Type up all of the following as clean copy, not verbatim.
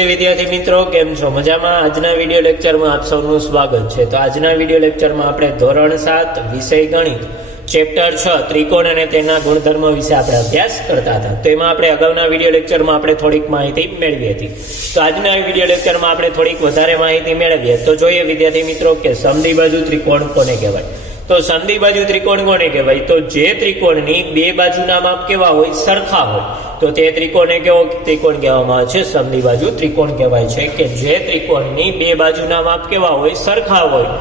નમસ્તે વિદ્યાર્થી મિત્રો, કેમ છો? મજામાં? આજના વિડીયો લેક્ચરમાં આપ સૌનું સ્વાગત છે। તો આજના વિડીયો લેક્ચરમાં આપણે ધોરણ 7 વિષય ગણિત ચેપ્ટર 6 ત્રિકોણ અને તેના ગુણધર્મો વિશે આપણે અભ્યાસ કરતા હતા। તો એમાં આપણે અગાઉના વિડીયો લેક્ચરમાં આપણે થોડીક માહિતી મેળવી હતી। તો આજના વિડીયો લેક્ચરમાં આપણે થોડીક વધારે માહિતી મેળવીએ તો જોઈએ વિદ્યાર્થી મિત્રો કે સમદ્વિબાજુ ત્રિકોણ કોને કહેવાય। તો સમદ્વિબાજુ ત્રિકોણ કોને કહેવાય? તો જે ત્રિકોણની બે બાજુના માપ કેવા હોય? સરખા હોય તો તે ત્રિકોણને કેવો ત્રિકોણ કહેવામાં આવે છે? સમદ્વિબાજુ ત્રિકોણ કહેવાય છે। કે જે ત્રિકોણની બે બાજુના માપ કેવા હોય? સરખા હોય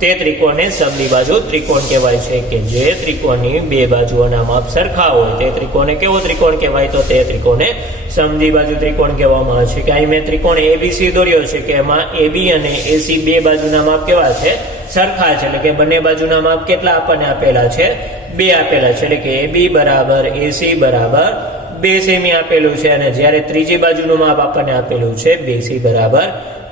તે ત્રિકોણને સમદ્વિબાજુ ત્રિકોણ કહેવાય છે। કે જે ત્રિકોણની બે બાજુઓના માપ સરખા હોય તે ત્રિકોણને કેવો ત્રિકોણ કહેવાય? તો તે ત્રિકોણને સમદ્વિબાજુ ત્રિકોણ કહેવામાં આવે છે। કે અહીં મેં ત્રિકોણ એબીસી દોર્યો છે કે એમાં એબી અને એસી બે બાજુના માપ કેવા છે? સરખા છે। એટલે કે બંને બાજુના માપ કેટલા આપણને આપેલા છે? બે આપેલા છે। એટલે કે એબી બરાબર એસી બરાબર 2 સેમી આપેલું છે અને જ્યારે ત્રીજી બાજુનું માપ આપણને આપેલું છે BC બરાબર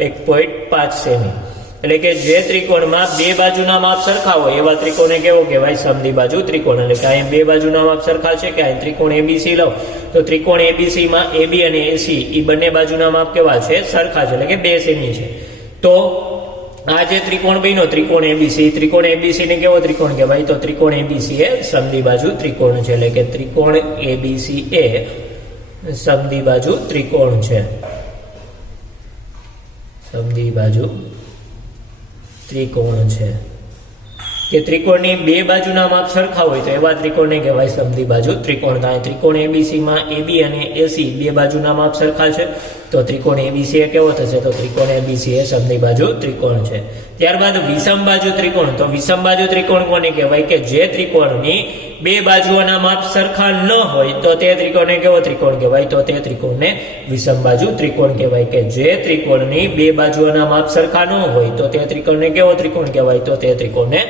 1.5 સેમી। એટલે કે જે ત્રિકોણમાં બે બાજુના માપ સરખા હોય એવા ત્રિકોણને કેવો કહેવાય? સમદ્વિબાજુ ત્રિકોણ। એટલે કે અહીં બે બાજુના માપ સરખા છે કે અહીં ત્રિકોણ એબીસી લો તો ત્રિકોણ એબીસી માં એબી અને એસી એ બંને બાજુના માપ કેવા છે? સરખા છે, એટલે કે 2 સેમી છે। તો આ જે ત્રિકોણ બન્યો ત્રિકોણ એબીસી ને કેવો ત્રિકોણ કહેવાય? તો ત્રિકોણ એબીસી એ સમદ્વિબાજુ ત્રિકોણ છે। એટલે કે ત્રિકોણ એબીસી એ સમદ્વિબાજુ ત્રિકોણ છે। સમદ્વિબાજુ ત્રિકોણ છે કે ત્રિકોણની બે બાજુના માપ સરખા હોય તો એવા ત્રિકોણને કહેવાય સમદ્વિબાજુ ત્રિકોણ। ત્રિકોણ એબીસી માં એબી અને એસી બે બાજુના માપ સરખા છે તો ત્રિકોણ એબીસી એ કેવો થશે? તો ત્રિકોણ એબીસી એ સમદ્વિબાજુ ત્રિકોણ છે। ત્યારબાદ વિષમબાજુ ત્રિકોણ। તો વિષમબાજુ ત્રિકોણ કોને કહેવાય? કે જે ત્રિકોણની બે બાજુઓના માપ સરખા ન હોય તો તે ત્રિકોણને કેવો ત્રિકોણ કહેવાય? તો તે ત્રિકોણને વિષમબાજુ ત્રિકોણ કહેવાય। કે જે ત્રિકોણની બે બાજુઓના માપ સરખા ન હોય તો તે ત્રિકોણને કેવો ત્રિકોણ કહેવાય? તો તે ત્રિકોણને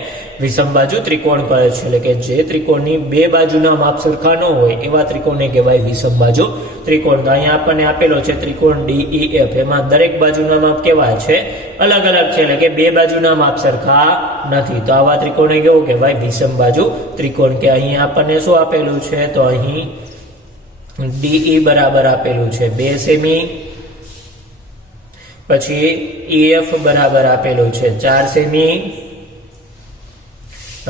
વિષમબાજુ ત્રિકોણ કહે છે। એટલે કે જે ત્રિકોણની બે બાજુના માપ સરખા ન હોય એવા ત્રિકોણને કહેવાય વિષમબાજુ ત્રિકોણ। તો અહીંયા આપણને આપેલો છે ત્રિકોણ DEF, એમાં દરેક બાજુના માપ કેવા છે? અલગ અલગ છે। એટલે કે બે બાજુના માપ સરખા નથી તો આવા ત્રિકોણને કેવું કહેવાય? વિષમબાજુ ત્રિકોણ। કે અહીં આપણને શું આપેલું છે? તો અહીં DE બરાબર આપેલું છે 2 સેમી, પછી EF બરાબર આપેલું છે 4 સેમી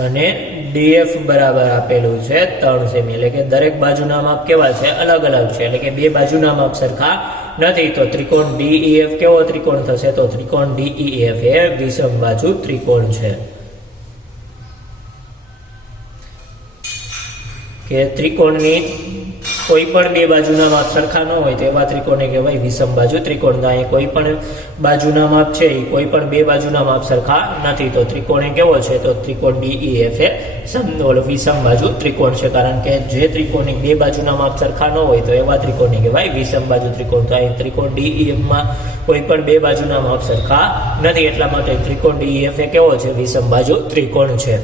અને DF બરાબર આપેલું છે 3 સેમી। એટલે કે દરેક બાજુના માપ કેવા છે? અલગ અલગ છે। એટલે કે બે બાજુના માપ સરખા નથી તો ત્રિકોણ DEF કેવો ત્રિકોણ થશે? તો ત્રિકોણ DEF એ વિષમબાજુ ત્રિકોણ છે। કે ત્રિકોણની કોઈ પણ બે બાજુના માપ સરખા ન હોય તો એવા ત્રિકોણને કહેવાય વિષમબાજુ ત્રિકોણ। અહીં કોઈ પણ બાજુના માપ છે એ કોઈ પણ બે બાજુના માપ સરખા નથી તો ત્રિકોણ એ કેવો છે? તો ત્રિકોણ DEF એ વિષમબાજુ ત્રિકોણ છે। કારણ કે જે ત્રિકોણની બે બાજુના માપ સરખા ન હોય તો એવા ત્રિકોણને કહેવાય વિષમબાજુ ત્રિકોણ। તો અહીં ત્રિકોણ DEF માં કોઈ પણ બે બાજુના માપ સરખા નથી એટલા માટે ત્રિકોણ DEF એ કેવો છે? વિષમબાજુ ત્રિકોણ છે।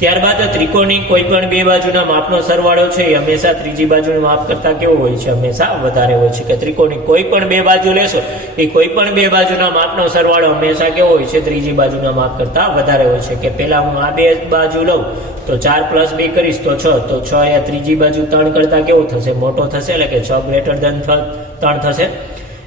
ત્યારબાદ ત્રિકોણની કોઈ પણ બે બાજુના માપનો સરવાળો છે એ હંમેશા ત્રીજી બાજુના માપ કરતા કેવો હોય છે? હંમેશા વધારે હોય છે। કે ત્રિકોણની કોઈ પણ બે બાજુ લેશો એ કોઈ પણ બે બાજુના માપનો સરવાળો હંમેશા કેવો હોય છે? ત્રીજી બાજુના માપ કરતા વધારે હોય છે। કે પેલા હું આ બે બાજુ લઉં તો 4 + 2 કરીશ તો 6, તો 6 એ ત્રીજી બાજુ 3 કરતા કેવો થશે? મોટો થશે। એટલે કે 6 > 3 થશે।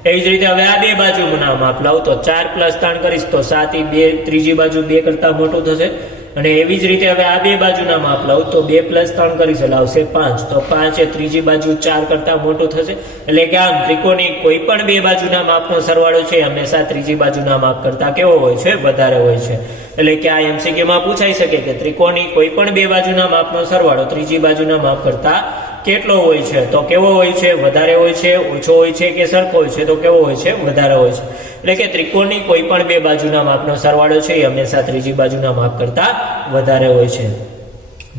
એવી જ રીતે હવે આ બે બાજુના માપ લઉં તો 4 + 3 કરીશ તો 7 એ બે ત્રીજી બાજુ 2 કરતા મોટું થશે। અને એવી જ રીતે હવે આ બે બાજુના માપ લઉં તો 2 + 3 કરીશ એટલે આવશે 5, તો 5 એ ત્રીજી બાજુ 4 કરતા મોટું થશે। એટલે કે આમ ત્રિકોણની કોઈ પણ બે બાજુના માપનો સરવાળો છે હંમેશા ત્રીજી બાજુના માપ કરતા કેવો હોય છે? વધારે હોય છે। એટલે કે આ MCQ માં પૂછાઈ શકે કે ત્રિકોણની કોઈ પણ બે બાજુના માપનો સરવાળો ત્રીજી બાજુના માપ કરતા કેટલો હોય છે? તો કેવો હોય છે? વધારે હોય છે, ઓછો હોય છે કે સરખો હોય છે? તો કેવો હોય છે? વધારે હોય છે। એટલે કે ત્રિકોણની કોઈ પણ બે બાજુના માપનો સરવાળો છે એ હંમેશા ત્રીજી બાજુના માપ કરતા વધારે હોય છે।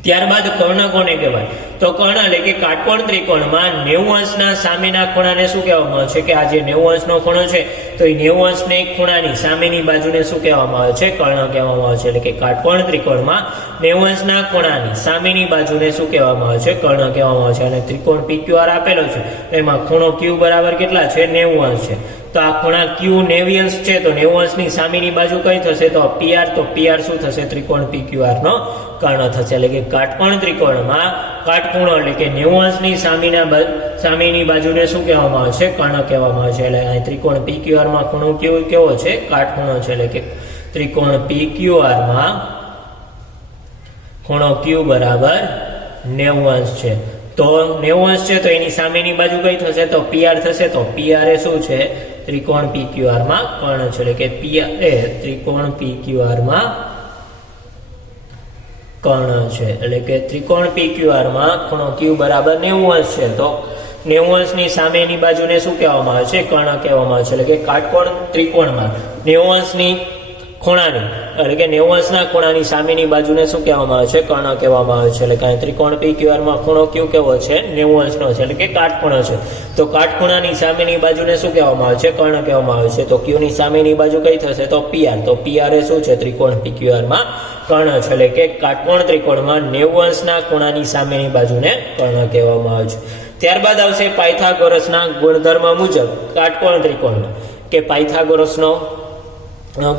ત્યારબાદ કર્ણ કોને કહેવાય? તો કર્ણ એટલે કે કાટકોણ ત્રિકોણમાં 90 અંશના સામેના ખૂણાને શું કહેવામાં આવે છે? કે આ જે 90 અંશનો ખૂણો છે તો એ 90 અંશને ખૂણાની સામેની બાજુને શું કહેવામાં આવે છે? કર્ણ કહેવામાં આવે છે। એટલે કે કાટકોણ ત્રિકોણમાં 90 અંશના ખૂણાની સામેની બાજુને શું કહેવામાં આવે છે? કર્ણ કહેવામાં આવે છે। અને ત્રિકોણ PQR આપેલો છે એમાં ખૂણો Q બરાબર કેટલા છે? 90 અંશ છે। તો આ ખૂણા ક્યુ 90 અંશ છે, તો 90 અંશની સામેની બાજુ કઈ થશે? તો પીઆર. તો પીઆર શું થશે? ત્રિકોણ પીક્યુઆર નો કર્ણ થશે. એટલે કે કાટકોણ ત્રિકોણમાં કાટખૂણો એટલે કે 90 અંશની સામેની બાજુને શું કહેવામાં આવે છે? કર્ણ કહેવામાં આવે છે. એટલે અહીં ત્રિકોણ પીક્યુઆર માં ખૂણો કેવો છે? કાટખૂણો છે. એટલે કે ત્રિકોણ પીક્યુઆર માં ખૂણો ક્યુ બરાબર 90 અંશ છે. તો 90 અંશ છે, તો એની સામેની બાજુ કઈ થશે? તો પીઆર થશે. તો પીઆર એ શું છે? ત્રિકોણ પીક્યુઆર માં કર્ણ છે. એટલે કે પીઆર એ ત્રિકોણ પીક્યુઆર માં કર્ણ છે. એટલે કે ત્રિકોણ પીક્યુઆર માં ખૂણો ક્યુ બરાબર 90 અંશ છે. તો 90 અંશની સામેની બાજુને શું કહેવામાં આવે છે? કર્ણ કહેવામાં આવે છે. એટલે કે કાટકોણ ત્રિકોણમાં 90 અંશની ખૂણાની એટલે કે 90 અંશના ખૂણાની સામેની બાજુને શું કહેવામાં આવે છે? કર્ણ કહેવામાં આવે છે. એટલે કે ત્રિકોણ પીક્યુઆર માં ખૂણો ક્યુ કેવો છે? 90 અંશનો છે. એટલે કે કાટખૂણો છે. તો કાટખૂણાની સામેની બાજુને શું કહેવામાં આવે છે? કર્ણ કહેવામાં આવે છે. તો ક્યુ ની સામેની બાજુ કઈ થશે? તો પીઆર. તો પીઆર એ શું છે? ત્રિકોણ પીક્યુઆર માં કર્ણ છે. એટલે કે કાટકોણ ત્રિકોણમાં 90 અંશના ખૂણાની સામેની બાજુને કર્ણ કહેવામાં આવે છે. ત્યારબાદ આવશે પાયથાગોરસના ગુણધર્મ મુજબ કાટકોણ ત્રિકોણમાં કે પાયથાગોરસનો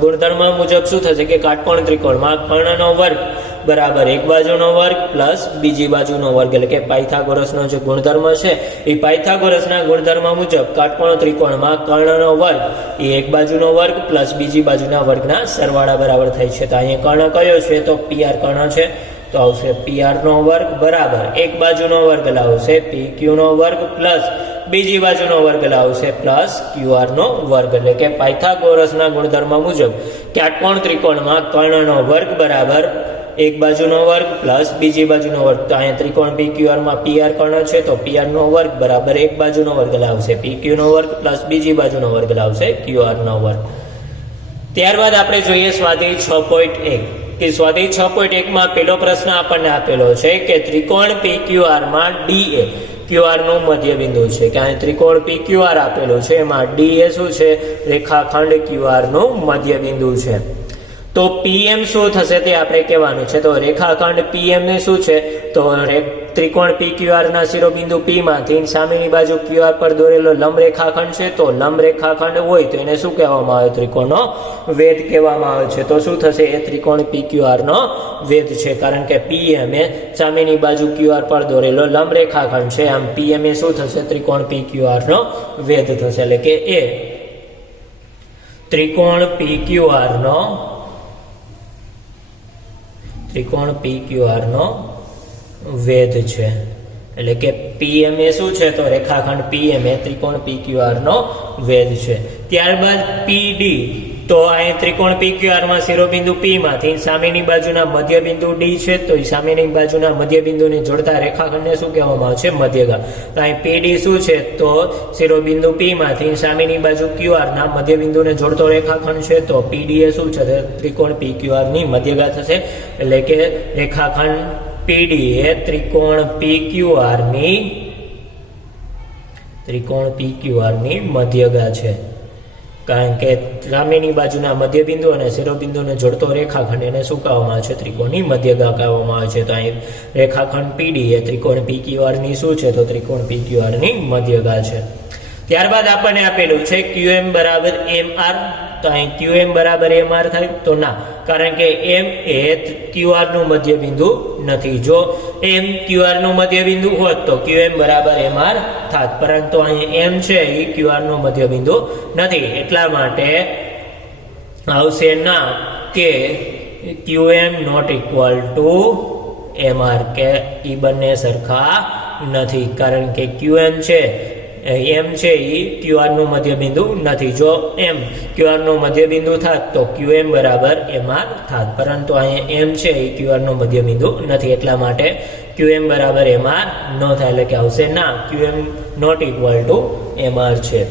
ગુણધર્મ મુજબ શું થશે? કે કાટકોણ ત્રિકોણમાં કર્ણનો વર્ગ બરાબર એક બાજુનો વર્ગ પ્લસ બીજી બાજુનો વર્ગ. એટલે કે પાયથાગોરસનો જે ગુણધર્મ છે એ પાયથાગોરસના ગુણધર્મ મુજબ કાટકોણ ત્રિકોણમાં કર્ણનો વર્ગ એ એક બાજુનો વર્ગ પ્લસ બીજી બાજુના વર્ગના સરવાળા બરાબર થાય છે. તો અહીંયા કર્ણ કયો છે? તો પીઆર કર્ણ છે. તો આવશે પીઆર નો વર્ગ બરાબર એક બાજુનો વર્ગ લાવશે પીક્યુ નો વર્ગ પ્લસ બીજી બાજુનો વર્ગ લાવશે પ્લસ ક્યુઆર નો વર્ગ. એટલે કે પાયથાગોરસના ગુણધર્મ મુજબ કાટકોણ ત્રિકોણમાં કર્ણનો વર્ગ બરાબર એક બાજુનો વર્ગ પ્લસ બીજી બાજુનો વર્ગ. તો અહીંયા ત્રિકોણ પીક્યુઆર માં પીઆર કર્ણ છે. તો પીઆર નો વર્ગ બરાબર એક બાજુનો વર્ગ લાવશે પીક્યુ નો વર્ગ પ્લસ બીજી બાજુનો વર્ગ લાવશે ક્યુઆર નો વર્ગ. ત્યારબાદ આપણે જોઈએ સ્વાધ્યાય 6.1 કે સ્વાધ્યાય 6.1 માં પેલો પ્રશ્ન આપણને આપેલો છે કે ત્રિકોણ પીક્યુઆર માં ડીએ ક્યુઆર નું મધ્ય બિંદુ છે. કે અહીં ત્રિકોણ પીક્યુઆર આપેલું છે, એમાં ડી એ શું છે? રેખાખંડ ક્યુઆર નું મધ્ય બિંદુ છે. તો પીએમ શું થશે તે આપણે કહેવાનું છે. તો રેખાખંડ પીએમ ને શું છે? તો ત્રિકોણ પીક્યુઆર ના શિરોબિંદુ પી માંથી સામેની બાજુ ક્યુઆર પર દોરેલો લંબ રેખાખંડ છે. તો લંબ રેખાખંડ હોય તો એને શું કહેવામાં આવે? ત્રિકોણનો વેધ કહેવામાં આવે છે. તો શું થશે? એ ત્રિકોણ પીક્યુઆર નો વેધ છે, કારણ કે પીએમ એ સામેની બાજુ ક્યુઆર પર દોરેલો લંબ રેખાખંડ છે. આમ પીએમ એ શું થશે? ત્રિકોણ પીક્યુઆર નો વેધ થશે. એટલે કે એ ત્રિકોણ પીક્યુઆર નો વેધ છે. એટલે કે પીએમ એ શું છે? તો રેખાખંડ પીએમ એ ત્રિકોણ પીક્યુઆર નો વેધ છે. ત્યારબાદ પીડી. તો અહીં ત્રિકોણ પીક્યુઆર માં શિરોબિંદુ પી માંથી સામેની બાજુના મધ્ય બિંદુ ડી છે. તો એ સામેની બાજુના મધ્ય બિંદુને જોડતા રેખાખંડને શું કહેવામાં આવે છે? મધ્યગા. તો અહીં પીડી શું છે? તો શિરોબિંદુ પી માંથી સામેની બાજુ ક્યુઆર ના મધ્ય બિંદુને જોડતો રેખાખંડ છે. તો પીડી એ શું છે? ત્રિકોણ પીક્યુઆર ની મધ્યગા થશે. એટલે કે રેખાખંડ પીડી એ ત્રિકોણ પીક્યુઆર ની મધ્યગા છે, કારણ કે સામેની બાજુના મધ્ય બિંદુ અને શિરોબિંદુને જોડતો રેખાખંડ એને શું કહેવામાં આવે છે? ત્રિકોણની મધ્યગા કહેવામાં આવે છે. તો અહીં રેખાખંડ પીડી એ ત્રિકોણ પીક્યુઆર ની શું છે? તો ત્રિકોણ પીક્યુઆર ની મધ્યગા છે. ત્યારબાદ આપણને આપેલું છે QM બરાબર MR. તો અહીં QM બરાબર MR થાય? તો ના, કારણ કે M એ QR નું મધ્ય બિંદુ નથી. જો M QR નું મધ્ય બિંદુ હોત તો QM બરાબર MR થાત, પરંતુ અહીં M છે એ QR નું મધ્ય બિંદુ નથી. એટલા માટે આવશે ના, કે QM not equal to MR, કે એ બંને સરખા નથી, કારણ કે QM છે એમ છે એ ક્યુઆર નું મધ્ય બિંદુ નથી. જો એમ ક્યુઆર નું મધ્ય બિંદુ થાત તો QM બરાબર MR થાત, પરંતુ અહીંયા એમ છે એ ક્યુઆર નું મધ્ય બિંદુ નથી. એટલા માટે QM બરાબર MR ન થાય. એટલે કે આવશે ના, QM not equal to MR છે.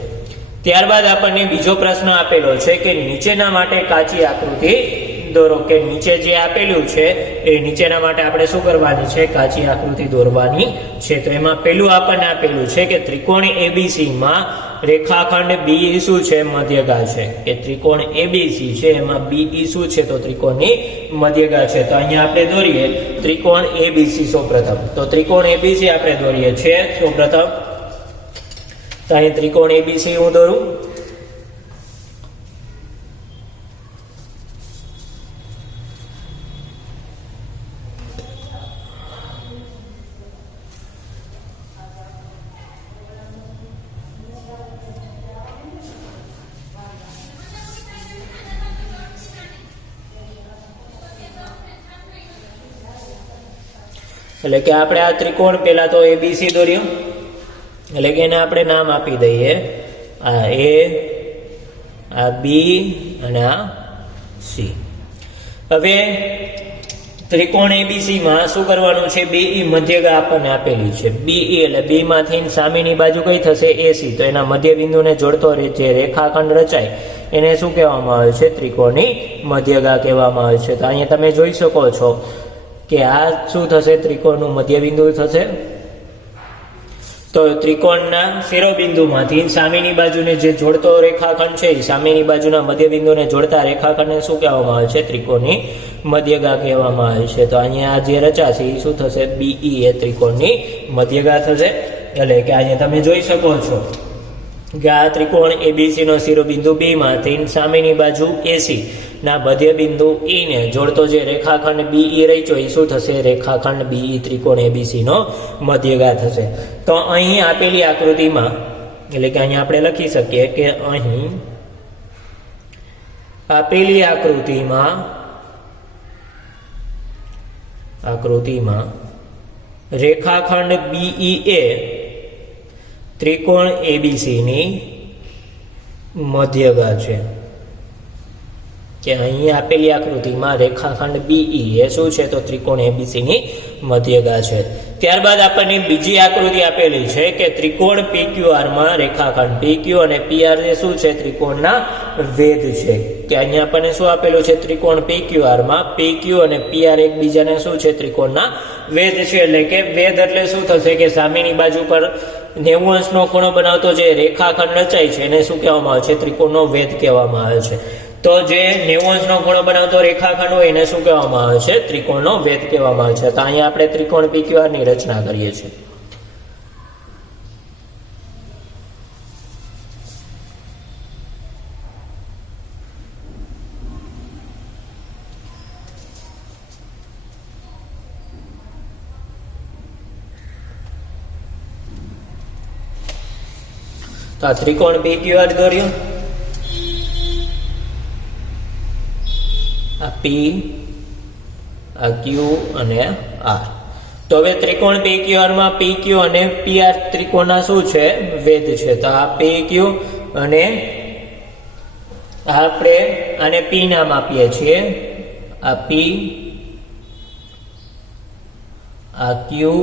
ત્યારબાદ આપણને બીજો પ્રશ્ન આપેલો છે કે નીચેના માટે કાચી આકૃતિ દોરો. કે નીચે જે આપેલું છે એ નીચેના માટે આપણે શું કરવાની છે? કાચી આકૃતિ દોરવાની છે. તો એમાં પેલું આપણને આપેલું છે કે ત્રિકોણ ABC માં રેખાખંડ BE શું છે? મધ્યગા છે. કે ત્રિકોણ ABC છે એમાં BE શું છે? તો ત્રિકોણની મધ્યગા છે. તો અહીંયા આપણે દોરીએ ત્રિકોણ ABC સૌપ્રથમ. તો ત્રિકોણ ABC આપણે દોરીએ છીએ સૌપ્રથમ. તો અહીં ત્રિકોણ ABC હું દોરું. એટલે કે આપણે આ ત્રિકોણ પહેલા તો એબીસી દોર્યો, એટલે કે એને આપણે નામ આપી દઈએ, આ એ, આ બી અને આ સી. હવે ત્રિકોણ એબીસી માં શું કરવાનું છે? બીઈ મધ્યગા આપણને આપેલી છે. બીઈ એટલે બી માંથી સામેની બાજુ કઈ થશે? એસી. તો એના મધ્ય બિંદુને જોડતો જે રેખાખંડ રચાય એને શું કહેવામાં આવે છે? ત્રિકોણની મધ્યગા કહેવામાં આવે છે. તો અહીંયા તમે જોઈ શકો છો કે આ શું થશે? ત્રિકોણનું મધ્ય બિંદુ થશે. તો ત્રિકોણના શિરોબિંદુમાંથી સામેની બાજુને જે જોડતો રેખાખંડ છે, સામેની બાજુના મધ્ય બિંદુને જોડતા રેખાખંડને શું કહેવામાં આવે છે? ત્રિકોણની મધ્યગા કહેવામાં આવે છે. તો અહીંયા જે રચાશે એ શું થશે? બીઈ એ ત્રિકોણની મધ્યગા થશે. એટલે કે અહીંયા તમે જોઈ શકો છો કે આ ત્રિકોણ એબીસી નો શિરોબિંદુ બી માંથી સામેની બાજુ એસી ના મધ્ય બિંદુ ઈ ને જોડતો જે રેખાખંડ બીઈ રચ્યો એ શું થશે? રેખાખંડ બીઈ ત્રિકોણ એબીસી નો મધ્યગા થશે. તો અહીં આપેલી આકૃતિમાં, એટલે કે અહીંયા આપણે લખી શકીએ કે અહીં આપેલી આકૃતિમાં રેખાખંડ બીઈ એ ત્રિકોણ એબીસી ની મધ્યગા છે. કે અહીં આપેલી આકૃતિમાં રેખાખંડ બીઈ એ શું છે? તો ત્રિકોણ એબીસી ની મધ્યગા છે. ત્યારબાદ આપણને બીજી આકૃતિ આપેલી છે કે ત્રિકોણ પીક્યુઆર માં રેખાખંડ પીક્યુ અને પીઆર એ શું છે? ત્રિકોણના વેધ છે. કે અહીંયા આપણને શું આપેલું છે? ત્રિકોણ પીક્યુઆર માં પીક્યુ અને પીઆર એકબીજાને શું છે? ત્રિકોણના વેધ છે. એટલે કે વેધ એટલે શું થશે? કે સામેની બાજુ પર 90 અંશનો ખૂણો બનાવતો જે રેખાખંડ રચાય છે એને શું કહેવામાં આવે છે? ત્રિકોણનો વેધ કહેવામાં આવે છે. તો જે 90 અંશનો ખૂણો બનાવતો રેખાખંડ હોય એને શું કહેવામાં આવે છે? ત્રિકોણનો વેધ કહેવામાં આવે છે. તો અહીંયા આપણે ત્રિકોણ પીક્યુઆર ની રચના કરીએ છીએ. તો આ ત્રિકોણ પીક્યુઆર દોર્યો, આ પી, આ ક્યુ અને આર. તો હવે ત્રિકોણ પીક્યુઆર માં પીક્યુ અને પીઆર ત્રિકોણના શું છે? વેધ છે. તો આ પીક્યુ અને આપણે આને પી નામ આપીએ છીએ, આ પી, આ ક્યુ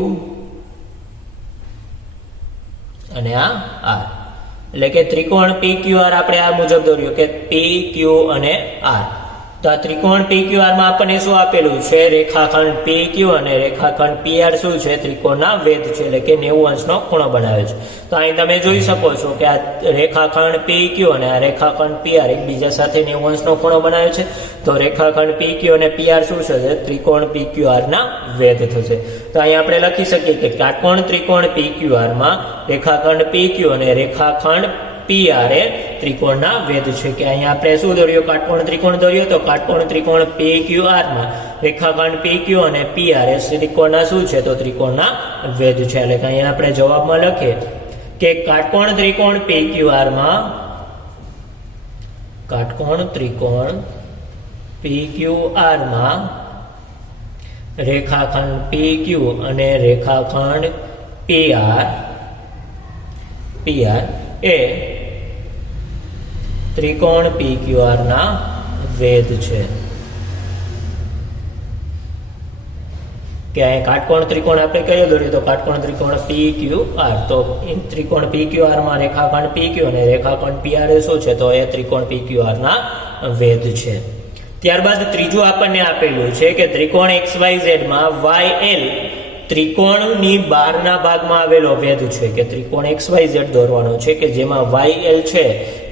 અને આ આર. એટલે કે ત્રિકોણ પીક્યુઆર આપણે આ મુજબ દોર્યો કે પી, ક્યુ અને આર. તો આ ત્રિકોણ પીક્યુઆર માં આપણને શું આપેલું છે? રેખાખંડ પીક્યુ અને રેખાખંડ પીઆર શું છે? ત્રિકોણના વેધ છે. એટલે કે 90 અંશનો ખૂણો બનાવે છે. તો અહીં તમે જોઈ શકો છો કે આ રેખાખંડ પીક્યુ અને આ રેખાખંડ પીઆર એકબીજા સાથે 90 અંશનો ખૂણો બનાવે છે. તો રેખાખંડ પીક્યુ અને પીઆર શું છે? ત્રિકોણ પીક્યુઆર ના વેધ થશે. તો અહીં આપણે લખી શકીએ કે કાટકોણ ત્રિકોણ પીક્યુઆર માં રેખાખંડ પીક્યુ અને રેખાખંડ પીઆર એ ત્રિકોણના વેધ છે. કે અહીંયા આપણે શું દોર્યો? કાટકોણ ત્રિકોણ દોર્યો. તો કાટકોણ ત્રિકોણ પીક્યુઆર માં રેખાખંડ પીક્યુ અને પીઆર એ ત્રિકોણના શું છે? તો ત્રિકોણના વેધ છે. એટલે કે અહીંયા આપણે જવાબમાં લખીએ કે કાટકોણ ત્રિકોણ પીક્યુઆર માં રેખાખંડ પીક્યુ અને રેખાખંડ પીઆર એ ત્રિકોણ પીક્યુઆર ના વેધ છે. કે અહીં કાટકોણ ત્રિકોણ આપણે કયો દોર્યો? તો કાટકોણ ત્રિકોણ પીક્યુઆર. તો ત્રિકોણ પીક્યુઆર માં રેખાખંડ પીક્યુ અને રેખાખંડ પીઆર એ શું છે? તો એ ત્રિકોણ પીક્યુઆર ના વેધ છે. ત્યારબાદ ત્રીજું આપણને આપેલું છે કે ત્રિકોણ XYZ માં YL ત્રિકોણની બહારના ભાગમાં આવેલો વેધ છે. કે ત્રિકોણ XYZ દોરવાનો છે કે જેમાં YL છે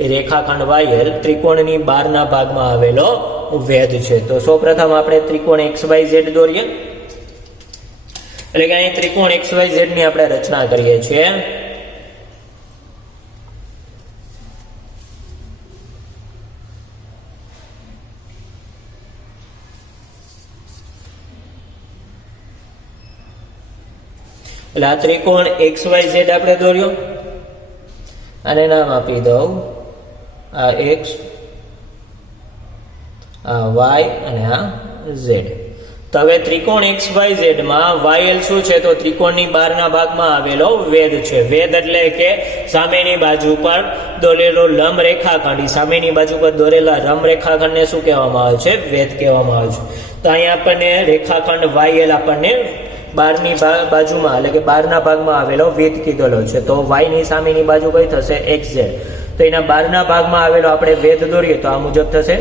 એ રેખાખંડ YL ત્રિકોણની બહારના ભાગમાં આવેલો વેધ છે. તો સૌપ્રથમ આપણે ત્રિકોણ XYZ દોરીએ. એટલે કે અહીં ત્રિકોણ XYZ ની આપણે રચના કરીએ છીએ. એટલે આ ત્રિકોણ XYZ આપણે દોર્યો, આને નામ આપી દઉં આ X, આ Y અને આ Z. તો હવે ત્રિકોણ XYZ માં YL શું છે? તો ત્રિકોણની બહારના ભાગમાં આવેલો વેધ છે. વેધ એટલે કે સામેની બાજુ પર દોરેલો લંબ રેખાખંડ. સામેની બાજુ પર દોરેલા લંબ રેખાખંડને શું કહેવામાં આવે છે? વેધ કહેવામાં આવે છે. તો અહીંયા આપણને રેખાખંડ YL આપણને બહારની બાજુમાં એટલે કે બહારના ભાગમાં આવેલો વેધ કીધેલો છે. તો Y ની સામેની બાજુ કઈ થશે? XZ. તો એના બહારના ભાગમાં આવેલો આપણે વેધ દોરીએ તો આ મુજબ થશે.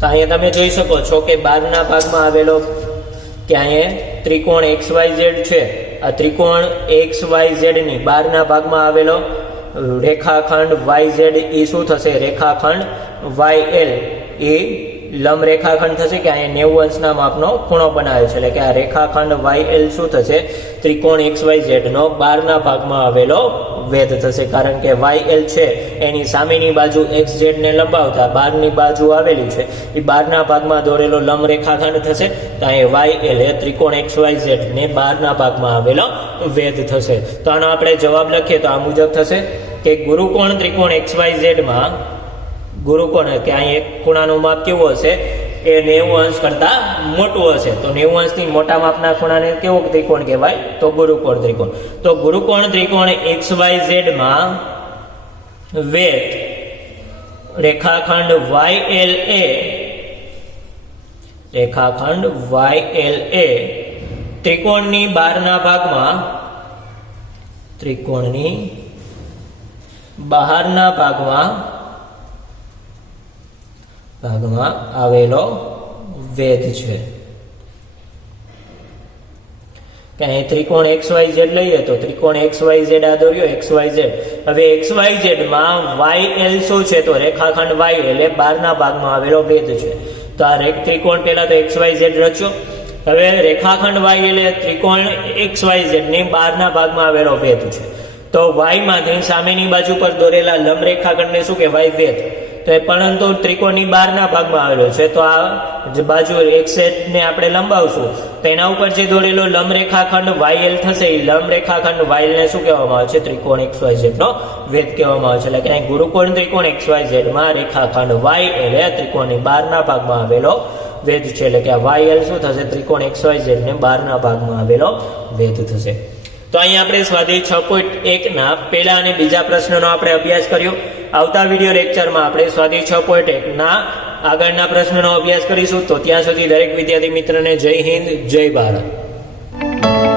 તો અહીંયા તમે જોઈ શકો છો કે બહારના ભાગમાં આવેલો કે અહીંયા ત્રિકોણ XYZ છે. આ ત્રિકોણ XYZ ની બહારના ભાગમાં આવેલો રેખાખંડ YZ એ શું થશે? રેખાખંડ YL એ લંબ રેખાખંડ થશે કે અહીંયા 90 અંશના માપનો ખૂણો બનાવે છે. એટલે કે આ રેખાખંડ YL શું થશે? ત્રિકોણ XYZ નો બહારના ભાગમાં આવેલો વેધ થશે. કારણ કે YL છે એની સામેની બાજુ XZ ને લંબાવતા બહારની બાજુ આવેલી છે એ બહારના ભાગમાં દોરેલો લંબ રેખાખંડ થશે. તો અહીંયા YL એ ત્રિકોણ XYZ ને બહારના ભાગમાં આવેલો વેધ થશે. તો આનો આપણે જવાબ લખીએ તો આ મુજબ થશે કે ગુરુકોણ ત્રિકોણ XYZ માં ગુરુકોણ કે અહીં એક ખૂણાનું માપ કેવું હશે? એ 90 અંશ કરતા મોટું હશે. તો 90 અંશથી મોટા માપના ખૂણાને કેવો ત્રિકોણ કહેવાય? તો ગુરુકોણ ત્રિકોણ. તો ગુરુકોણ ત્રિકોણ XYZ માં વેધ રેખાખંડ YLA ત્રિકોણની બહારના ભાગમાં આવેલો વેધ છે. અહીં ત્રિકોણ XYZ લઈએ તો ત્રિકોણ XYZ આ દોર્યો XYZ. હવે XYZ માં YL શું છે? તો રેખાખંડ YL એ બહારના ભાગમાં આવેલો વેધ છે. તો આ ત્રિકોણ પહેલા તો XYZ રચ્યો. હવે રેખાખંડ YL એ ત્રિકોણ XYZ ની બહારના ભાગમાં આવેલો વેધ છે. તો Y માંથી સામેની બાજુ પર દોરેલા લંબ રેખાખંડને શું કહેવાય? વેધ. તો પરંતુ ત્રિકોણની બહારના ભાગમાં આવેલો છે. તો આ બાજુ XZ ને આપણે લંબાવશું તો એના ઉપર જે દોરેલો લંબ રેખાખંડ YL થશે એ લંબ રેખાખંડ YL ને શું કહેવામાં આવે છે? ત્રિકોણ XYZ નો વેધ કહેવામાં આવે છે. એટલે કે ગુરુકોણ ત્રિકોણ XYZ માં રેખાખંડ YL એ ત્રિકોણની બહારના ભાગમાં આવેલો વેધ છે. એટલે કે YL શું થશે? ત્રિકોણ XYZ ને બહારના ભાગમાં આવેલો વેધ થશે. તો અહીંયા આપણે સ્વાધ્યાય 6.1 ના પહેલા અને બીજા પ્રશ્નનો આપણે અભ્યાસ કર્યો. આવતા વિડીયો લેક્ચરમાં આપણે સ્વાધ્યાય 6.1 ના આગળના પ્રશ્નનો અભ્યાસ કરીશું. તો ત્યાં સુધી દરેક વિદ્યાર્થી મિત્રને જય હિન્દ, જય ભારત.